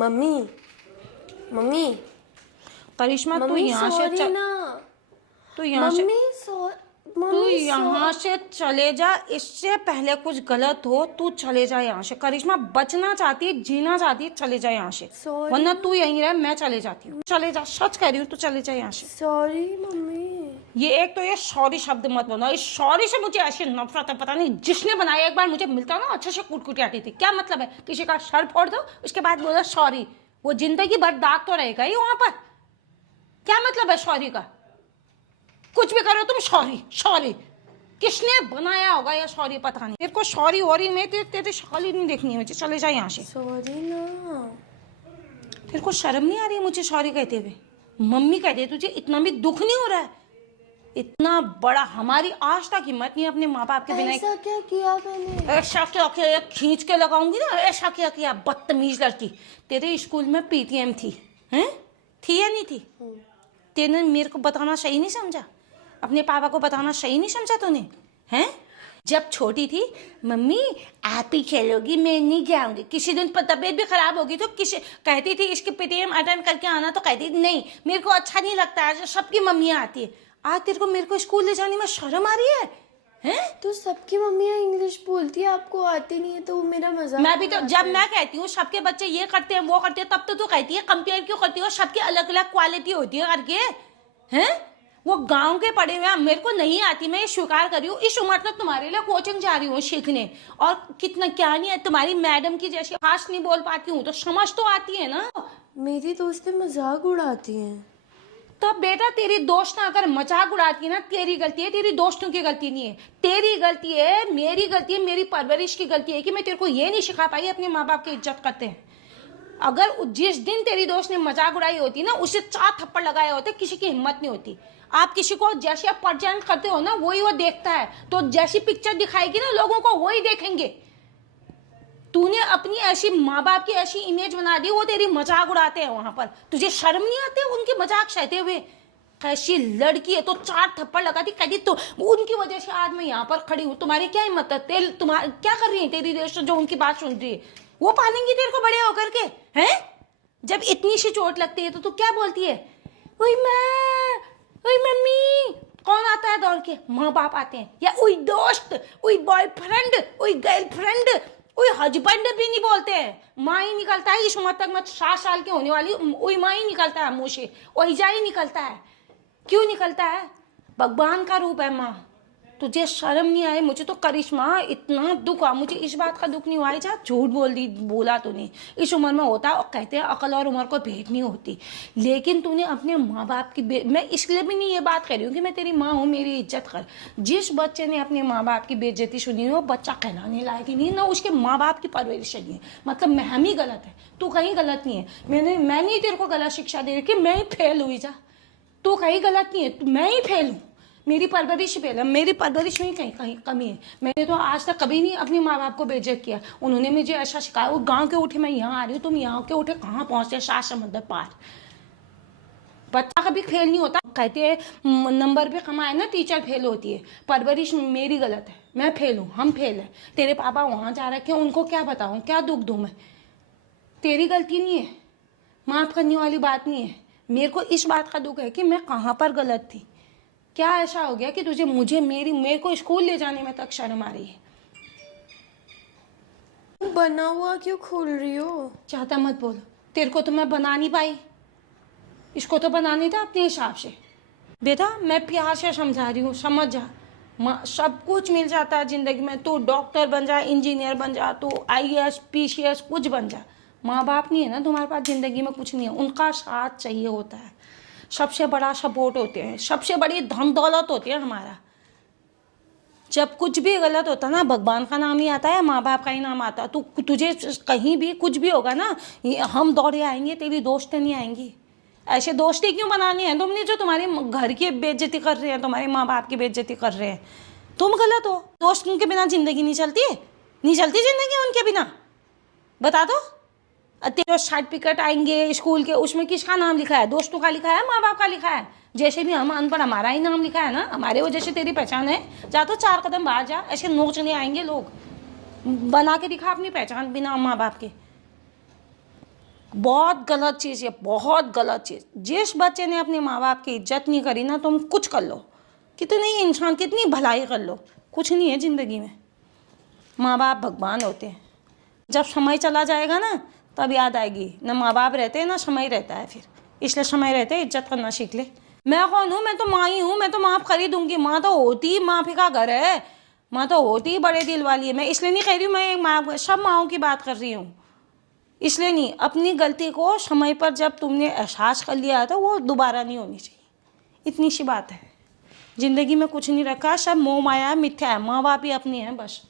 Mummy mummy करिश्मा तू mummy यहाँ से सॉरी ना। तू यहाँ से मम्मी तू मम्मी यहाँ से चले जा। इससे पहले कुछ गलत हो तू चले जा यहाँ से। करिश्मा बचना चाहती है, जीना चाहती है, चले जा यहाँ से। Sorry। वरना तू यहीं रह, मैं चले जाती हूँ। चले जा, सच कह रही हूँ, तू चले जा यहाँ से। Sorry mummy. ये एक तो ये सॉरी शब्द मत बोलना। इस सॉरी से मुझे ऐसी नफरत है, पता नहीं जिसने बनाया। एक बार मुझे मिलता ना अच्छे से कूट कूट आती थी। क्या मतलब है किसी का सर फोड़ दो उसके बाद बोलो सॉरी? वो जिंदगी भर दाग तो रहेगा ही वहां पर। क्या मतलब है सॉरी का? कुछ भी करो तुम सॉरी सॉरी। किसने बनाया होगा ये सॉरी पता नहीं। मेरे को सॉरी हो रही में तेरी शक्ल नहीं देखनी है मुझे। चले जा यहाँ से। सॉरी ना। तेरे को शर्म नहीं आ रही है मुझे सॉरी कहते हुए? मम्मी कहते तुझे इतना भी दुख नहीं हो रहा है? इतना बड़ा हमारी आज तक हिम्मत नहीं अपने माँ बाप के बिना। ऐसा क्या किया मैंने? ऐसा क्या किया? खींच के लगाऊंगी ना। ऐसा क्या किया बदतमीज लड़की? तेरे स्कूल में पीटीएम थी हैं? थी या नहीं थी? तेने मेरे को बताना सही नहीं समझा? अपने पापा को बताना सही नहीं समझा तूने? हैं? जब छोटी थी मम्मी आप ही खेलोगी मैं नहीं जाऊंगी। किसी दिन पर तबीयत भी खराब होगी तो किसी कहती थी इसके पीटीएम अटेंड करके आना, तो कहती थी नहीं मेरे को अच्छा नहीं लगता है, सबकी मम्मियाँ आती है। आज तेरे को मेरे को स्कूल ले जाने में शर्म आ रही है? हैं? तो सबकी मम्मियाँ इंग्लिश बोलती है, आपको आती नहीं है तो वो मेरा मजाक। मैं भी तो जब मैं कहती हूँ सबके बच्चे ये करते हैं वो करते हैं, तब तो तू कहती है कंपेयर क्यों करती हो? सबकी अलग अलग क्वालिटी होती है करके। हैं? वो गांव के पढ़े हुए मेरे को नहीं आती, मैं ये स्वीकार कर रही हूँ। इस उम्र तक तुम्हारे लिए कोचिंग जा रही हूँ सीखने, और कितना क्या नहीं है तुम्हारी मैडम की जैसी खास नहीं बोल पाती हूँ तो समझ तो आती है ना। मेरी दोस्तें मजाक उड़ाती हैं। तो बेटा तेरी दोस्त अगर मजाक उड़ाती है ना, तेरी गलती है, तेरी दोस्तों की गलती नहीं है। तेरी गलती है, मेरी गलती है, मेरी परवरिश की गलती है कि मैं तेरे को ये नहीं सिखा पाई अपने माँ बाप की इज्जत करते हैं। अगर जिस दिन तेरी दोस्त ने मजाक उड़ाई होती ना, उसे 4 थप्पड़ लगाए होते, किसी की हिम्मत नहीं होती। आप किसी को जैसे आप प्रेजेंट करते हो ना वही वो देखता है, तो जैसी पिक्चर दिखाएगी ना लोगों को वही देखेंगे। तूने अपनी ऐसी माँ बाप की ऐसी इमेज बना दी, वो तेरी मजाक उड़ाते हैं वहां पर। तुझे शर्म नहीं आते उनकी मजाक सहते हुए? कैसी लड़की है तो 4 थप्पड़ लगाती, कहती तो उनकी वजह से आज मैं यहाँ पर खड़ी हूँ। तुम्हारी क्या हिम्मत है? तुम्हारे क्या कर रही है तेरी दोस्त जो उनकी बात सुन रही है? वो पालेंगी तेरे को बड़े होकर के हैं? जब इतनी सी चोट लगती है तो तू क्या बोलती है? ओए माँ, ओए मम्मी। कौन आता है दौड़ के? माँ बाप आते हैं, या ओए दोस्त, ओए बॉयफ्रेंड, ओए गर्लफ्रेंड, ओए हस्बैंड भी नहीं बोलते हैं। माँ ही निकलता है। इस उम्र तक मैं 7 साल की होने वाली, ओए माँ ही निकलता है मुँह से, ओइजा ही निकलता है। क्यों निकलता है? भगवान का रूप है माँ। तुझे शर्म नहीं आए? मुझे तो करिश्मा इतना दुख हुआ, मुझे इस बात का दुख नहीं हुआ जा झूठ बोला तूने। इस उम्र में होता है, और कहते हैं अकल और उम्र को भेंट नहीं होती, लेकिन तूने अपने माँ बाप की मैं इसलिए भी नहीं ये बात कह रही हूँ कि मैं तेरी माँ हूँ, मेरी इज्जत कर। जिस बच्चे ने अपने माँ बाप की बेइज्जती सुनी है वो बच्चा कहलाने लायक ही नहीं, ना उसके माँ बाप की परवरिश नहीं है। मतलब मैं हम ही गलत है, तू कहीं गलत नहीं है। मैं नहीं तेरे को गलत शिक्षा दे रही कि मैं ही फेल हुई जा। तू कहीं गलत नहीं है, मैं ही फेल हूँ। मेरी परवरिश फेल है, मेरी परवरिश में कहीं कहीं कमी है। मैंने तो आज तक कभी नहीं अपने माँ बाप को बेइज्जत किया। उन्होंने मुझे ऐसा सिखाया। वो गांव के उठे मैं यहाँ आ रही हूँ, तुम यहाँ के उठे कहाँ पहुँचते? 7 समंदर पार। बच्चा कभी फेल नहीं होता। कहते हैं नंबर पे कमाए ना टीचर फेल होती है। परवरिश मेरी गलत है, मैं फेल हूँ, हम फेल है। तेरे पापा वहाँ जा रखे हैं, उनको क्या बताऊँ, क्या दुख दूँ मैं? तेरी गलती नहीं है, माफ़ करने वाली बात नहीं है। मेरे को इस बात का दुख है कि मैं कहाँ पर गलत थी। क्या ऐसा हो गया कि तुझे मेरे को स्कूल ले जाने में तक शर्म आ रही है? बना हुआ क्यों खोल रही हो? चाहता मत बोल। तेरे को तो मैं बना नहीं पाई, इसको तो बनाने था अपने हिसाब से। बेटा मैं प्यार से समझा रही हूँ, समझ जा। सब कुछ मिल जाता है जिंदगी में। तू डॉक्टर बन जा, इंजीनियर बन जा, तू IAS PCS कुछ बन जा। माँ बाप नहीं है ना तुम्हारे पास, जिंदगी में कुछ नहीं है। उनका साथ चाहिए होता है, सबसे बड़ा सपोर्ट होते हैं, सबसे बड़ी धन दौलत होती है हमारा। जब कुछ भी गलत होता ना, भगवान का नाम ही आता है, माँ बाप का ही नाम आता है। तुझे कहीं भी कुछ भी होगा ना, हम दौड़े आएंगे, तेरी दोस्तें नहीं आएंगी। ऐसे दोस्ती क्यों बनानी है तुमने जो तुम्हारे घर की बेइज्जती कर रहे हैं, तुम्हारे माँ बाप की बेइज्जती कर रहे हैं? तुम गलत हो। दोस्तों के बिना जिंदगी नहीं चलती है, नहीं चलती जिंदगी उनके बिना। बता दो। तेरे सर्टिफिकेट आएंगे स्कूल के, उसमें किसका नाम लिखा है? दोस्तों का लिखा है, माँ बाप का लिखा है? जैसे भी हम अनपढ़, हमारा ही नाम लिखा है ना, हमारे वजह से तेरी पहचान है। जा तो 4 कदम बाहर जा, ऐसे नोचने आएंगे लोग। बना के दिखा अपनी पहचान बिना माँ बाप के। बहुत गलत चीज़ है, बहुत गलत चीज़। जिस बच्चे ने अपने माँ बाप की इज्जत नहीं करी ना, तुम कुछ कर लो, कितनी इंसान कितनी भलाई कर लो, कुछ नहीं है ज़िंदगी में। माँ बाप भगवान होते हैं। जब समय चला जाएगा ना तब याद आएगी, ना माँ बाप रहते हैं ना समय रहता है फिर। इसलिए समय रहते इज्जत करना सीख ले। मैं कौन हूँ? मैं तो माँ ही हूँ, मैं तो माफ़ कर ही दूंगी। माँ तो होती माफ़ी का घर है, माँ तो होती बड़े दिल वाली है। मैं इसलिए नहीं कह रही हूँ, मैं माँ सब माँओं की बात कर रही हूँ, इसलिए नहीं। अपनी गलती को समय पर जब तुमने एहसास कर लिया तो वो दोबारा नहीं होनी चाहिए, इतनी सी बात है। ज़िंदगी में कुछ नहीं रखा, सब मोह माया मिथ्या है। माँ बाप ही अपनी है बस।